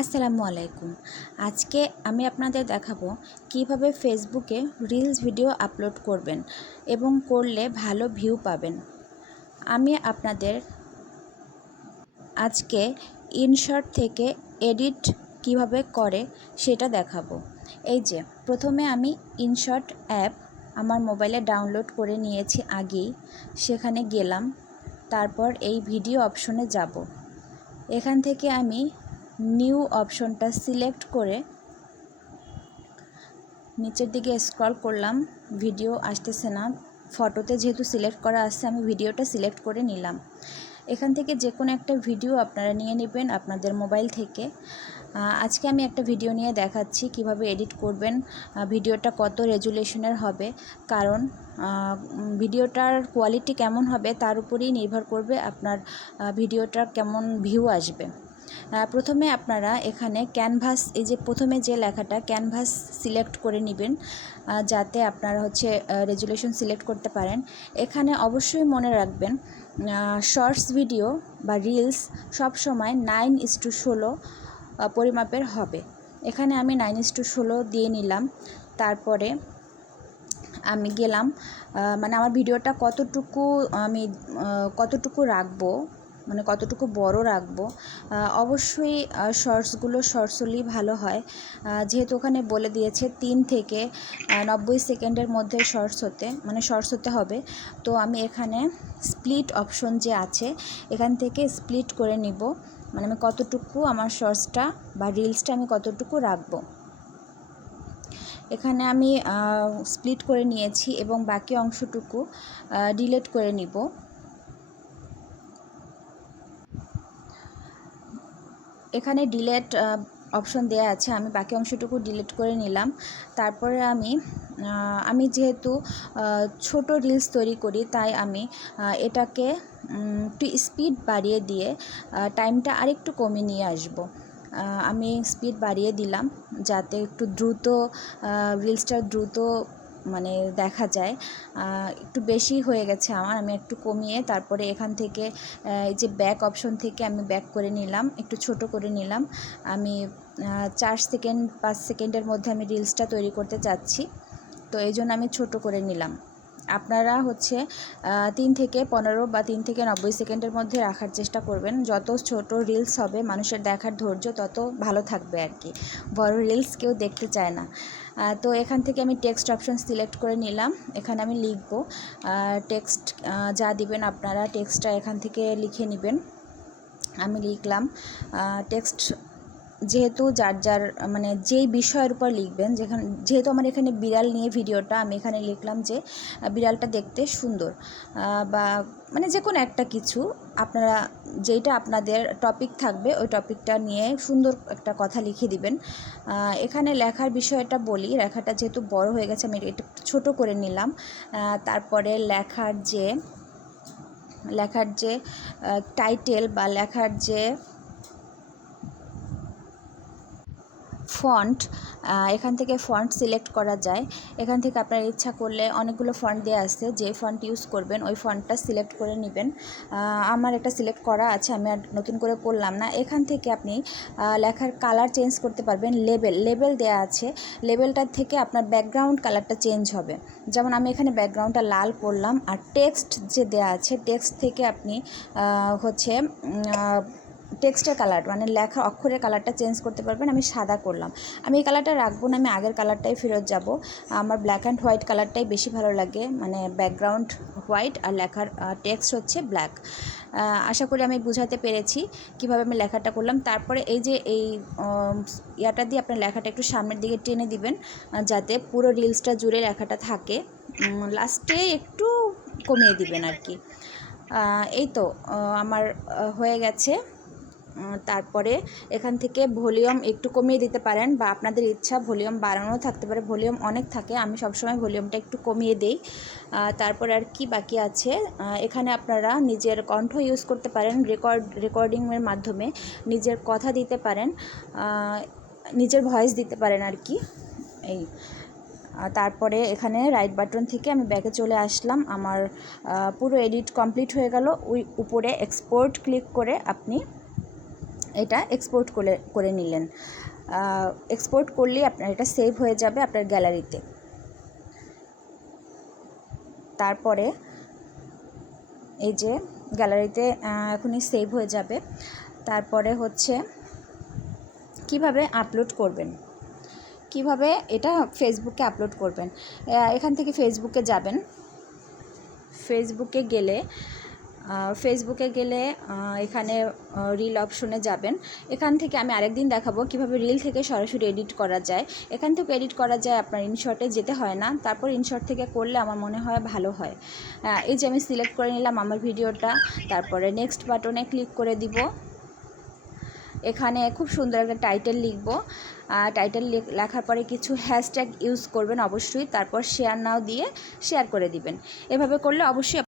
আসসালামু আলাইকুম। আজকে আমি আপনাদের দেখাবো কিভাবে ফেসবুকে রিলস ভিডিও আপলোড করবেন এবং করলে ভালো ভিউ পাবেন। আমি আপনাদের আজকে ইনশর্ট থেকে এডিট কিভাবে করে সেটা দেখাবো। এই যে প্রথমে আমি ইনশর্ট অ্যাপ আমার মোবাইলে ডাউনলোড করে নিয়েছি আগেই, সেখানে গেলাম। তারপর এই ভিডিও অপশনে যাব। এখান থেকে আমি নিউ অপশনটা সিলেক্ট করে নিচের দিকে স্ক্রল করলাম, ভিডিও আসতেছে না। ফটোতে যেহেতু সিলেক্ট করা আছে, আমি ভিডিওটা সিলেক্ট করে নিলাম। এখান থেকে যে কোনো একটা ভিডিও আপনারা নিয়ে নেবেন আপনাদের মোবাইল থেকে। আজকে আমি একটা ভিডিও নিয়ে দেখাচ্ছি কিভাবে এডিট করবেন, ভিডিওটা কত রেজুলেশনের হবে, কারণ ভিডিওটার কোয়ালিটি কেমন হবে তার উপরেই নির্ভর করবে আপনার ভিডিওটার কেমন ভিউ আসবে। প্রথমে আপনারা এখানে ক্যানভাস, এই যে প্রথমে যে লেখাটা ক্যানভাস সিলেক্ট করে নেবেন, যাতে আপনারা রেজুলেশন সিলেক্ট করতে পারেন। এখানে অবশ্যই মনে রাখবেন শর্টস ভিডিও বা রিলস সবসময় 9:16 পরিমাপের হবে। এখানে আমি 9:16 দিয়ে নিলাম। তারপরে আমি গেলাম, মানে আমার ভিডিওটা কতটুকু রাখবো, মানে কতটুকু বড় রাখবো। অবশ্যই শর্টসগুলো শর্টস হলেই ভালো হয়, যেহেতু ওখানে বলে দিয়েছে 3 থেকে 90 সেকেন্ডের মধ্যে শর্টস হতে হবে। তো আমি এখানে স্প্লিট অপশন যে আছে এখান থেকে স্প্লিট করে নিব, মানে আমি কতটুকু আমার শর্টসটা বা রিলসটা আমি কতটুকু রাখবো। এখানে আমি স্প্লিট করে নিয়েছি এবং বাকি অংশটুকু ডিলিট করে নিব। এখানে ডিলিট অপশন দেয়া আছে, আমি বাকি অংশটুকু ডিলিট করে নিলাম। তারপরে আমি যেহেতু ছোট রিলস তৈরি করি, তাই আমি এটাকে একটু স্পিড বাড়িয়ে দিয়ে টাইমটা আরেকটু কমিয়ে নিয়ে আসব। আমি স্পিড বাড়িয়ে দিলাম যাতে একটু দ্রুত রিলসটা মানে দেখা যায়। একটু বেশি হয়ে গেছে আমি একটু কমিয়ে তারপরে এখান থেকে এই যে ব্যাক অপশন থেকে আমি ব্যাক করে নিলাম, একটু ছোট করে নিলাম। আমি 4 সেকেন্ড 5 সেকেন্ডের মধ্যে আমি রিলসটা তৈরি করতে চাচ্ছি, তো এই জন্য আমি ছোট করে নিলাম। আপনারা 3 থেকে 15 বা 3 থেকে 90 সেকেন্ডের মধ্যে রাখার চেষ্টা করবেন। যত ছোট রিলস হবে মানুষের দেখার ধৈর্য তত ভালো থাকবে আর কি। বড় রিলস কেউ দেখতে চায় না। তো এখান থেকে আমি টেক্সট অপশন সিলেক্ট করে নিলাম। এখানে আমি লিখব, টেক্সট যা দিবেন আপনারা টেক্সটটা এখান থেকে লিখে নেবেন। আমি লিখলাম টেক্সট, যেহেতু যার মানে যেই বিষয়ের উপর লিখবেন, যেহেতু আমার এখানে বিড়াল নিয়ে ভিডিওটা, আমি এখানে লিখলাম যে বিড়ালটা দেখতে সুন্দর, বা মানে যে কোনো একটা কিছু আপনারা যেটা আপনাদের টপিক থাকবে ওই টপিকটা নিয়ে সুন্দর একটা কথা লিখে দিবেন। এখানে লেখার বিষয়টা বলি, লেখাটা যেহেতু বড় হয়ে গেছে আমি এটা ছোট করে নিলাম। তারপরে লেখার যে টাইটেল বা লেখার যে ফন্ট, এখান থেকে ফন্ট সিলেক্ট করা যায়। এখান থেকে আপনার ইচ্ছা করলে অনেকগুলো ফন্ট দেওয়া আছে, যে ফন্ট ইউজ করবেন ওই ফন্টটা সিলেক্ট করে নেবেন। আমার একটা সিলেক্ট করা আছে, আমি আর নতুন করে করলাম না। এখান থেকে আপনি লেখার কালার চেঞ্জ করতে পারবেন। লেবেল দেওয়া আছে, লেবেলটার থেকে আপনার ব্যাকগ্রাউন্ড কালারটা চেঞ্জ হবে। যেমন আমি এখানে ব্যাকগ্রাউন্ডটা লাল করলাম, আর টেক্সট যে দেওয়া আছে টেক্সট থেকে আপনি টেক্সটের কালার মানে লেখার অক্ষরের কালারটা চেঞ্জ করতে পারবেন। আমি সাদা করলাম, আমি এই কালারটা রাখবো না, আমি আগের কালারটাই ফেরত যাব। আমার ব্ল্যাক অ্যান্ড হোয়াইট কালারটাই বেশি ভালো লাগে, মানে ব্যাকগ্রাউন্ড হোয়াইট আর লেখার টেক্সট হচ্ছে ব্ল্যাক। আশা করি আমি বুঝাতে পেরেছি কিভাবে আমি লেখাটা করলাম। তারপরে এই যে ইয়াটা দিয়ে আপনার লেখাটা একটু সামনের দিকে টেনে দিবেন, যাতে পুরো রিলসটা জুড়ে লেখাটা থাকে। লাস্টে একটু কমিয়ে দিবেন আর কি। এই তো আমার হয়ে গেছে। তারপরে এখান থেকে ভলিউম একটু কমিয়ে দিতে পারেন, বা আপনাদের ইচ্ছা ভলিউম বাড়ানো থাকতে পারে, ভলিউম অনেক থাকে, আমি সবসময় ভলিউমটা একটু কমিয়ে দেই। তারপরে আর কি বাকি আছে, এখানে আপনারা নিজের কণ্ঠ ইউজ করতে পারেন, রেকর্ডিংয়ের মাধ্যমে নিজের কথা দিতে পারেন, নিজের ভয়েস দিতে পারেন আর কি। এই তারপরে এখানে রাইট বাটন থেকে আমি ব্যাকে চলে আসলাম। আমার পুরো এডিট কমপ্লিট হয়ে গেল। ওই উপরে এক্সপোর্ট ক্লিক করে আপনি এটা এক্সপোর্ট করে নিলেন। এক্সপোর্ট করলেই আপনার এটা সেভ হয়ে যাবে আপনার গ্যালারিতে। তারপরে এই যে গ্যালারিতে এখনই সেভ হয়ে যাবে। তারপরে হচ্ছে কিভাবে আপলোড করবেন, কিভাবে এটা ফেসবুকে আপলোড করবেন। এখান থেকে ফেসবুকে যাবেন। ফেসবুকে গেলে এখানে রিল অপশনে যাবেন। এখান থেকে আমি আরেকদিন দেখাবো কিভাবে রিল থেকে সরাসরি এডিট করা যায়। এখান থেকে এডিট করা যায়, আপনার ইনশর্টে যেতে হয় না। তারপর ইনশর্ট থেকে করলে আমার মনে হয় ভালো হয়। এই যে আমি সিলেক্ট করে নিলাম আমার ভিডিওটা, তারপরে নেক্সট বাটনে ক্লিক করে দিব। এখানে খুব সুন্দর একটা টাইটেল লিখব। টাইটেল লেখার পরে কিছু হ্যাশট্যাগ ইউজ করবেন অবশ্যই, তারপর শেয়ার নাও দিয়ে শেয়ার করে দিবেন। এভাবে করলে অবশ্যই